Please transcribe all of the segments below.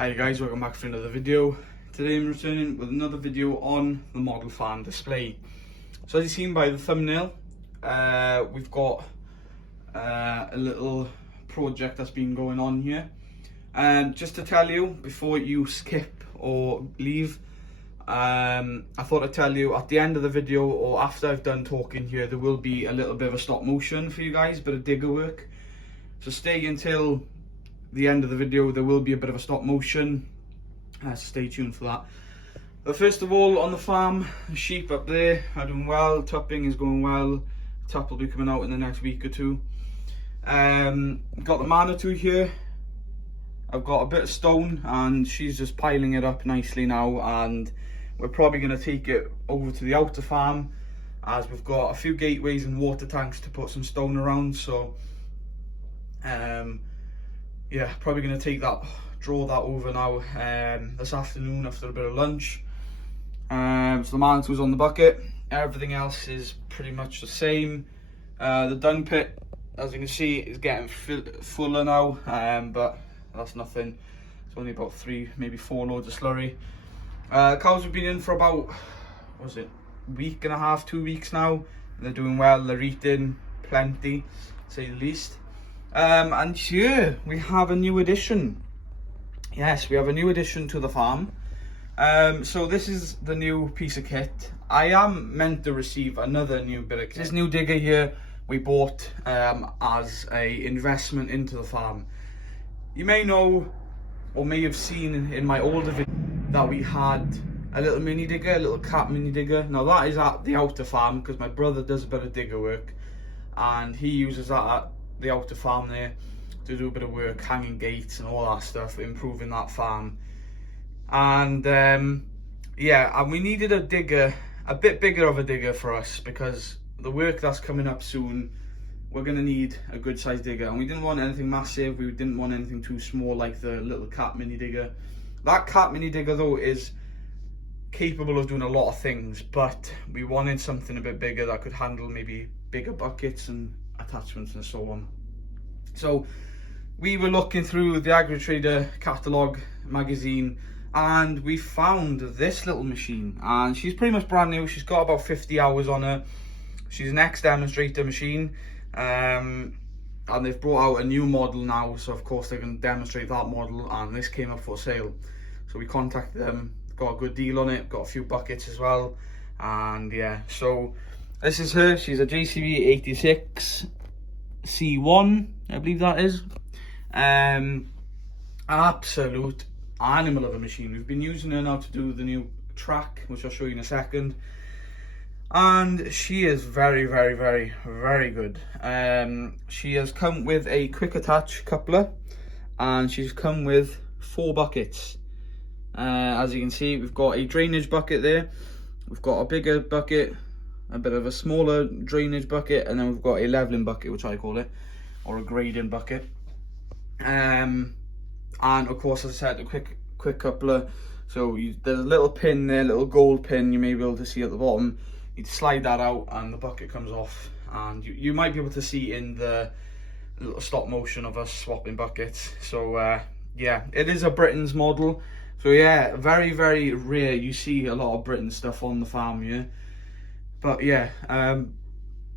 Hi guys, welcome back for another video. Today I'm returning with another video on the model farm display. So as you've seen by the thumbnail, we've got a little project that's been going on here. And just to tell you, before you skip or leave, I thought I'd tell you at the end of the video or after I've done talking here, there will be a little bit of a stop motion for you guys, a bit of digger work. So stay until the end of the video, there will be a bit of a stop motion, so stay tuned for that. But first of all, on the farm, the sheep up there are doing well, tupping is going well, tup will be coming out in the next week or two. Got the Manitou here, I've got a bit of stone and she's just piling it up nicely now, and we're probably going to take it over to the outer farm as we've got a few gateways and water tanks to put some stone around. So yeah, probably going to take that, draw that over now this afternoon after a bit of lunch. So the Manitou's on the bucket, everything else is pretty much the same. The Dung Pit, as you can see, is getting fuller now, but that's nothing. It's only about 3, maybe 4 loads of slurry. Cows have been in for about, what was it, week and a half, 2 weeks now. They're doing well, they're eating plenty, to say the least. And here we have a new addition. Yes, we have a new addition to the farm. So this is the new piece of kit. I am meant to receive another new bit of kit. This new digger here we bought as a investment into the farm. You may know or may have seen in my older video that we had a little mini digger, a little cat mini digger. Now that is at the outer farm because my brother does a bit of digger work and he uses that at the outer farm there to do a bit of work, hanging gates and all that stuff, improving that farm. And yeah, and we needed a digger, a bit bigger of a digger for us because the work that's coming up soon, we're going to need a good sized digger, and we didn't want anything massive, we didn't want anything too small like the little cat mini digger. That cat mini digger though is capable of doing a lot of things, but we wanted something a bit bigger that could handle maybe bigger buckets and attachments and so on. So we were looking through the Agri Trader catalogue magazine and we found this little machine, and she's pretty much brand new. She's got about 50 hours on her. She's an ex-demonstrator machine, and they've brought out a new model now, so of course they're going to demonstrate that model, and this came up for sale. So we contacted them, got a good deal on it, got a few buckets as well, and yeah, so this is her. She's a JCB 86 C1, I believe that is. Absolute animal of a machine. We've been using her now to do the new track, which I'll show you in a second. And she is very, very, very, very good. She has come with a quick attach coupler, and she's come with 4 buckets. As you can see, we've got a drainage bucket there. We've got a bigger bucket, a bit of a smaller drainage bucket, and then we've got a leveling bucket, which I call it, or a grading bucket. And of course, as I said, a quick coupler. So there's a little pin there, little gold pin you may be able to see at the bottom. You slide that out and the bucket comes off, and you might be able to see in the little stop motion of us swapping buckets. So yeah, it is a Britain's model. So yeah, very, very rare you see a lot of Britain stuff on the farm here. But yeah,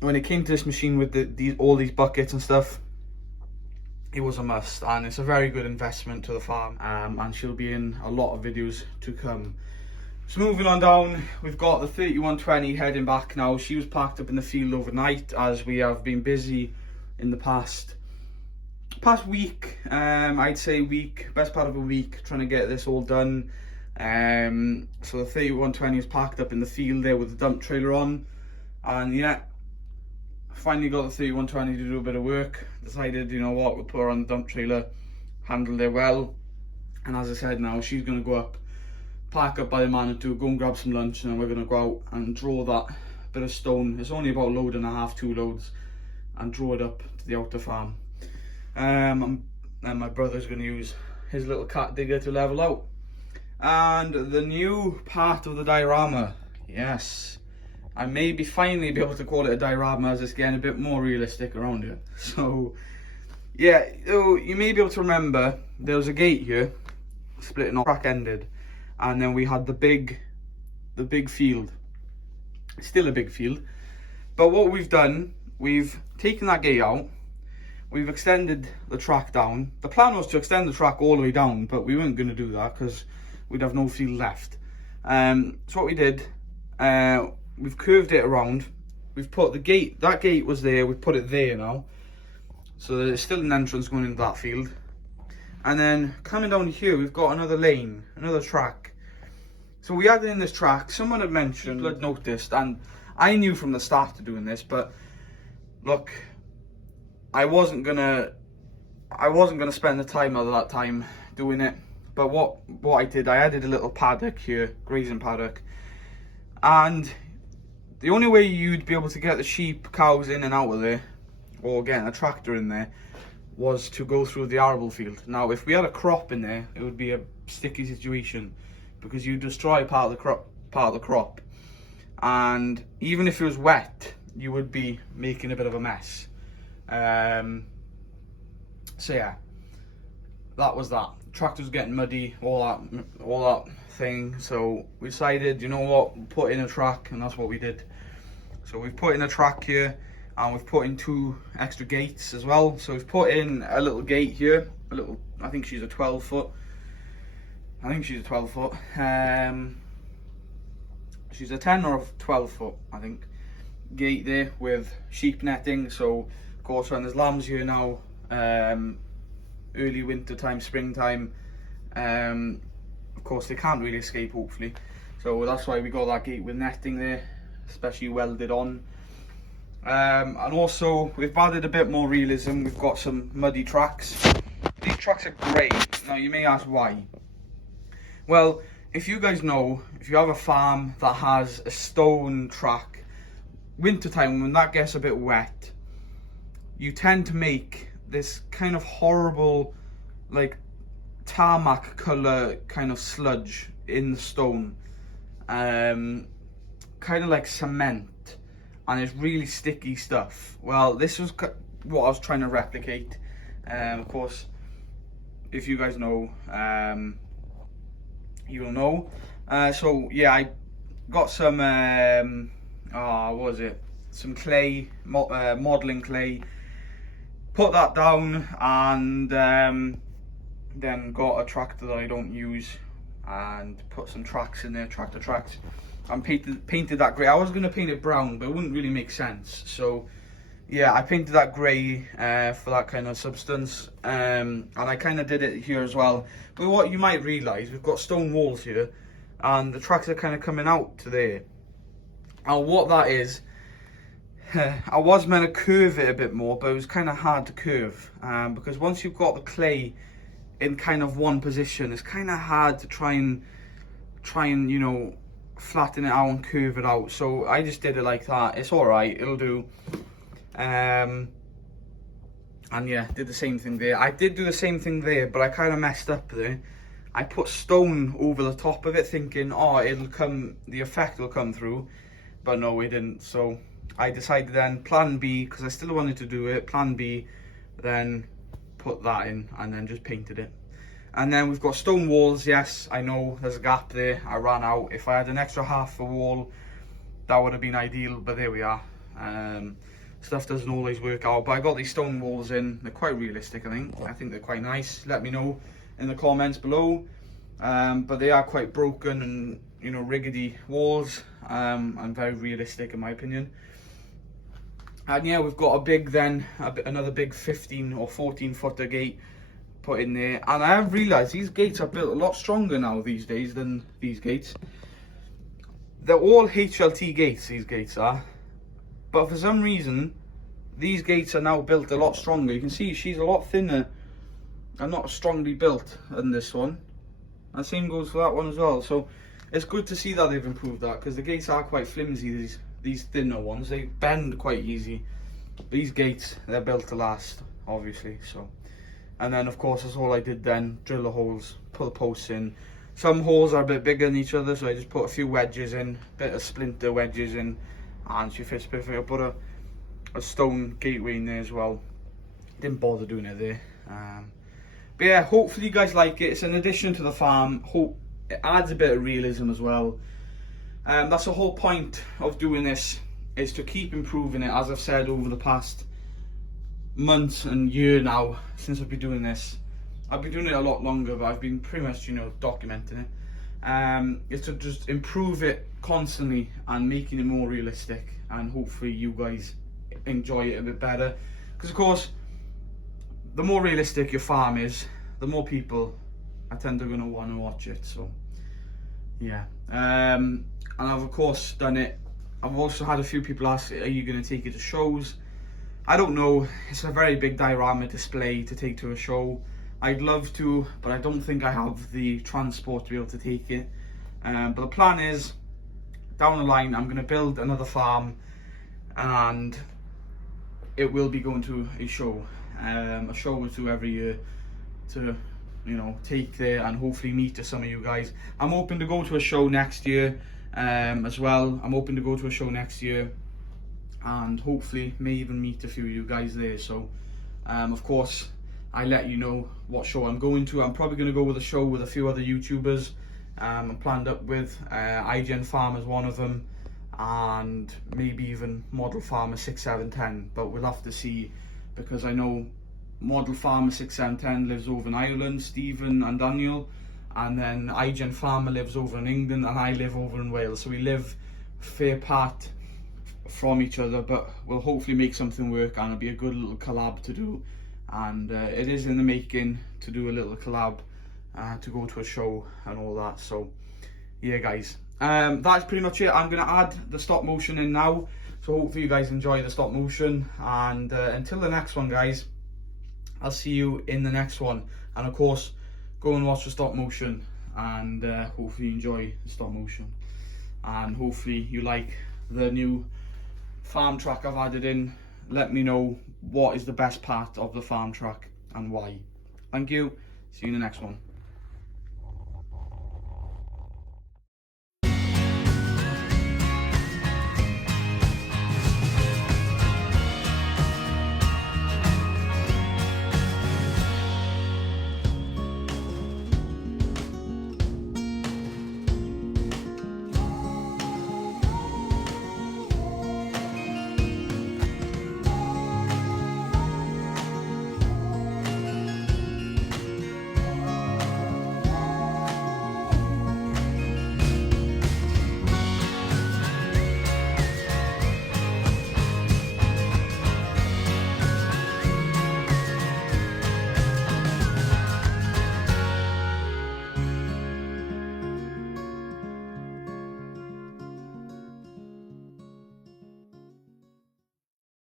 when it came to this machine with all these buckets and stuff, it was a must, and it's a very good investment to the farm, and she'll be in a lot of videos to come. So moving on down, we've got the 3120 heading back now. She was parked up in the field overnight as we have been busy in the past week, I'd say best part of a week, trying to get this all done. So the 3120 is parked up in the field there with the dump trailer on, and yeah, finally got the 3120 to do a bit of work. Decided, you know what, we'll put her on the dump trailer, handled it well, and as I said, now she's going to go up, park up by the Manitou, go and grab some lunch, and then we're going to go out and draw that bit of stone. It's only about 1.5 loads, 2 loads, and draw it up to the outer farm. And my brother's going to use his little cat digger to level out. And the new part of the diorama, yes, I may finally be able to call it a diorama as it's getting a bit more realistic around here. So yeah, you may be able to remember there was a gate here splitting off, track ended, and then we had the big field. Still a big field, but what we've done, we've taken that gate out, we've extended the track down. The plan was to extend the track all the way down, but we weren't going to do that because we'd have no field left. So what we did, we've curved it around. We've put the gate, that gate was there, we've put it there now, so there's still an entrance going into that field. And then coming down here, we've got another lane, another track. So we added in this track. Someone had mentioned, people had noticed, and I knew from the start to doing this, but look, I wasn't gonna spend the time out of that time doing it. But what I did, I added a little paddock here, grazing paddock, and the only way you'd be able to get the sheep, cows in and out of there, or getting a tractor in there, was to go through the arable field. Now, if we had a crop in there, it would be a sticky situation, because you destroy part of the crop, and even if it was wet, you would be making a bit of a mess. So yeah, that was that. Tractor was getting muddy, all that thing. So we decided, you know what, we'll put in a track, and that's what we did. So we've put in a track here, and we've put in 2 extra gates as well. So we've put in a little gate here, I think she's a 12 foot. She's a 10 or a 12 foot, I think, gate there with sheep netting. So of course, when there's lambs here now, early winter time, springtime, of course they can't really escape, hopefully. So that's why we got that gate with netting there, especially welded on. And also we've added a bit more realism. We've got some muddy tracks. These tracks are grey. Now you may ask why. Well, if you guys know, if you have a farm that has a stone track, wintertime when that gets a bit wet, you tend to make this kind of horrible, like, tarmac colour kind of sludge in the stone, kind of like cement, and it's really sticky stuff. Well, this was what I was trying to replicate. Of course, if you guys know, you will know. So yeah, I got some what was it, some clay, modelling clay, put that down, and then got a tractor that I don't use and put some tracks in there, tractor tracks, and painted that grey. I was going to paint it brown, but it wouldn't really make sense, so yeah, I painted that grey for that kind of substance, and I kind of did it here as well. But what you might realise, we've got stone walls here, and the tracks are kind of coming out to there. And what that is, I was meant to curve it a bit more, but it was kind of hard to curve, because once you've got the clay in kind of one position, it's kind of hard to try and you know, flatten it out and curve it out. So I just did it like that. It's all right, it'll do. And yeah, did the same thing there. I did do the same thing there, but I kind of messed up there. I put stone over the top of it, thinking, oh, the effect will come through, but no, it didn't. So I decided then, plan B, because I still wanted to do it, plan B, then put that in and then just painted it. And then we've got stone walls. Yes, I know there's a gap there, I ran out. If I had an extra half a wall, that would have been ideal, but there we are. Stuff doesn't always work out, but I got these stone walls in. They're quite realistic, I think they're quite nice. Let me know in the comments below. But they are quite broken and, you know, rickety walls, and very realistic in my opinion. And yeah, we've got another big 15 or 14 footer gate put in there. And I have realised these gates are built a lot stronger now these days than these gates. They're all HLT gates, these gates are. But for some reason, these gates are now built a lot stronger. You can see she's a lot thinner and not strongly built than this one. And the same goes for that one as well. So it's good to see that they've improved that, because the gates are quite flimsy, these thinner ones. They bend quite easy. But these gates, they're built to last, obviously. So, and then of course, that's all I did then. Drill the holes, put the posts in. Some holes are a bit bigger than each other, so I just put a few wedges in, bit of splinter wedges in, and she fits perfect. I put a stone gateway in there as well. Didn't bother doing it there. But yeah, hopefully you guys like it. It's an addition to the farm. Hope it adds a bit of realism as well. That's the whole point of doing this, is to keep improving it, as I've said over the past months and year now since I've been doing this. I've been doing it a lot longer, but I've been pretty much, you know, documenting it. It's to just improve it constantly and making it more realistic, and hopefully you guys enjoy it a bit better. Because of course, the more realistic your farm is, the more people I tend to gonna want to watch it. So yeah, and I've of course done it. I've also had a few people ask, are you gonna take it to shows? I don't know. It's a very big diorama display to take to a show. I'd love to, but I don't think I have the transport to be able to take it. But the plan is, down the line, I'm going to build another farm, and it will be going to a show or two every year, to, you know, take there and hopefully meet some of you guys. I'm hoping to go to a show next year as well. I'm hoping to go to a show next year, and hopefully may even meet a few of you guys there. So of course, I let you know what show I'm going to. I'm probably going to go with a show with a few other YouTubers. I'm planned up with IGN Farm as one of them, and maybe even Model Farmer 6710, but we'll have to see, because I know Model Farmer 6710 lives over in Ireland, Stephen and Daniel, and then IGN Farmer lives over in England, and I live over in Wales, so we live fair part from each other, but we'll hopefully make something work, and it'll be a good little collab to do. And it is in the making to do a little collab, to go to a show and all that. So yeah guys, that's pretty much it. I'm going to add the stop motion in now, so hopefully you guys enjoy the stop motion, and until the next one guys, I'll see you in the next one. And of course, go and watch the stop motion, and hopefully you enjoy the stop motion, and hopefully you like the new farm track I've added in. Let me know what is the best part of the farm track and why. Thank you. See you in the next one.